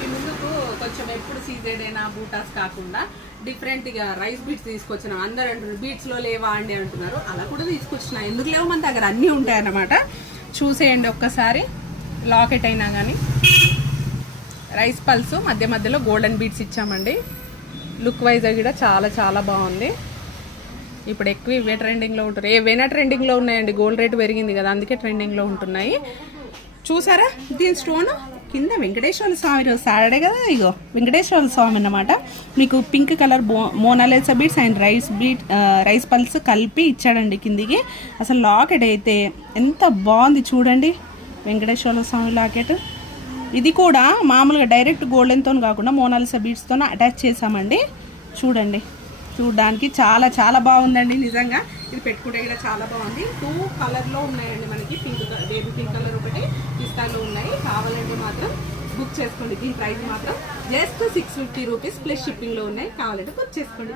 మీ ముందుకు కొంచెం ఎప్పుడు సీజెడ్ అయినా బూటాస్ కాకుండా డిఫరెంట్గా రైస్ బీట్స్ తీసుకొచ్చినాం. అందరు అంటున్నారు బీట్స్లో లేవా అండి అంటున్నారు. అలా కూడా తీసుకొచ్చిన. ఎందుకు లేవు, మన దగ్గర అన్నీ ఉంటాయన్నమాట. చూసేయండి ఒక్కసారి. లాకెట్ అయినా కానీ రైస్ పల్స్ మధ్య మధ్యలో గోల్డెన్ బీట్స్ ఇచ్చామండి. లుక్ వైజ్ కూడా చాలా చాలా బాగుంది. ఇప్పుడు ఎక్కువ ఇవే ట్రెండింగ్లో ఉంటున్నాయి. ఏవైనా ట్రెండింగ్లో ఉన్నాయండి. గోల్డ్ రేట్ పెరిగింది కదా, అందుకే ట్రెండింగ్లో ఉంటున్నాయి. చూసారా దీని స్టోన్ కింద వెంకటేశ్వర స్వామి, రోజు సాటర్డే కదా, ఇగో వెంకటేశ్వర స్వామి అన్నమాట. మీకు pink colour Mona Lisa beads and rice pulse కలిపి ఇచ్చాడండి కిందికి. అసలు లాకెట్ అయితే ఎంత బాగుంది చూడండి. వెంకటేశ్వర స్వామి లాకెట్. ఇది కూడా మామూలుగా డైరెక్ట్ గోల్డెన్తో కాకుండా మోనాలిసా బీట్స్తో అటాచ్ చేసామండి. చూడండి, చూడడానికి చాలా చాలా బాగుందండి నిజంగా. ఇది పెట్టుకుంటే కూడా చాలా బాగుంది. 2 కలర్లో ఉన్నాయండి మనకి. బేబీ పింక్ కలర్ ఒకటి, పిస్తాలో ఉన్నాయి. కావాలంటే మాత్రం బుక్ చేసుకోండి. దీని ప్రైస్ మాత్రం జస్ట్ 650 రూపీస్ ప్లస్ షిప్పింగ్లో ఉన్నాయి. కావాలంటే బుక్ చేసుకోండి.